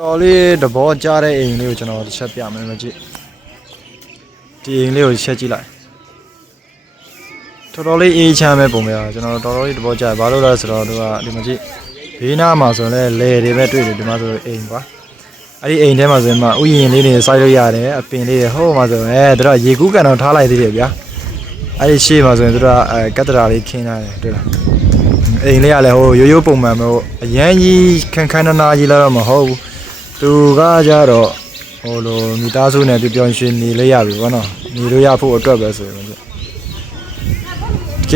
တော်လေးတဘောကြားတဲ့အိမ်လေးကိုကျွန်တော်တစ်ချက်ပြမယ်မကြည့်ဒီအိမ်လေးကိုချက်ကြည့်လိုက်တော်လေးအေးချမ်းပဲပုံပြကျွန်တော်တော်လေးတဘောကြားဘာလို့လဲဆိုတော့သူကဒီမကြည့်ဘေးနားမှာဆိုရင်လည်းလေတွေပဲတွေ့တယ်ဒီမှာဆိုအိမ်ကွာအဲ့ဒီအိမ်ထဲမှာဆိုရင်မှဥယျာဉ်လေးတွေစိုက်လို့ရတယ်အပင်လေးတွေဟိုမှာဆိုရင်သူတို့ရေကူးကန်တော်ထားလိုက်သေးတယ်ဗျာအဲ့ဒီရှေ့မှာဆိုရင်သူတို့ကတ်တရာလေးခင်းထားတယ်တွေ့လားအိမ်လေးကလည်းဟိုရိုးရိုးပုံမှန်ပဲဟိုအရန်ကြီးခန်းခန်းနာကြီးလာတော့မဟုတ်ဘူးသူကကြတော့ဟိုလိုမိသားစုနဲ့ပြောင်းရွှေ့နေလေးရပြီဗောနော်နေလို့ရဖို့အတွက်ပဲဆိုရ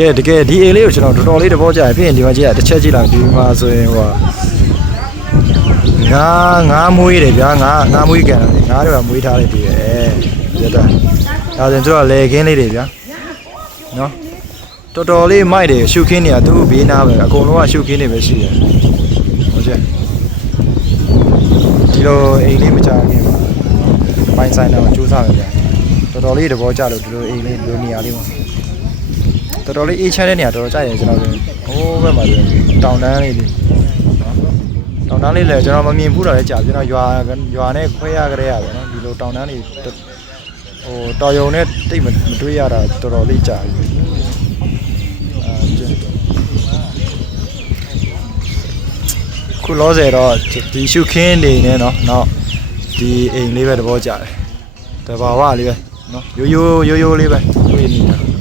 င်တကယ်ဒီအိမ်လေးကိုကျွန်တော်တော်တော်လေးတဘောကြရပြင်ဒီမှာကြည့်ရတစ်ချက်ကြည့်လိုက်ဒီမှာဆိုရင်ဟိုငါမွေးတယ်ဗျာငါမွေးကန်တယ်ငါတို့ကမွေးထားလိုက်ပြီပဲရတာဒါဆိုရင်သူကလေခင်းလေးတွေဗျာနော်တော်တော်လေးမိုက်တယ်ရှုခင်းနေတာသူ့ဘေးနားပဲအကုန်လုံးကရှုခင်းနေပဲရှိတယ်ဟုတ်ကဲ့ဒီလိုအိမ်လေးမကြခင်ပါပိုင်ဆိုင်တော့စူးစမ်းရပြန်တော်တော်လေးတဘောကြလို့ဒီလိုအိမ်လေးလိုနေရာလေးမှာတော်တော်လေးအေးချမ်းတဲ့နေရာတော်တော်ကြိုက်တယ်ကျွန်တော်ဟိုဘက်မှာတောင်တန်းလေးတွေတောင်တန်းလေးလည်းကျွန်တော်မမြင်ဘူးတော့လည်းကြာကျွန်တော်ရွာနဲ့ခွဲရကြရပဲနော်ဒီလိုတောင်တန်းလေးဟိုတော်ယုံနဲ့တိတ်မတွေးရတာတော်တော်လေးကြာပြီခုလောဆယ်တော့ဒီရှုခင်းနေနေနော်နောက်ဒီအိမ်လေးပဲတဘောကြတယ်တဘာဝလေးပဲနော်ရိုးရိုးလေးပဲတွေ့နေတာ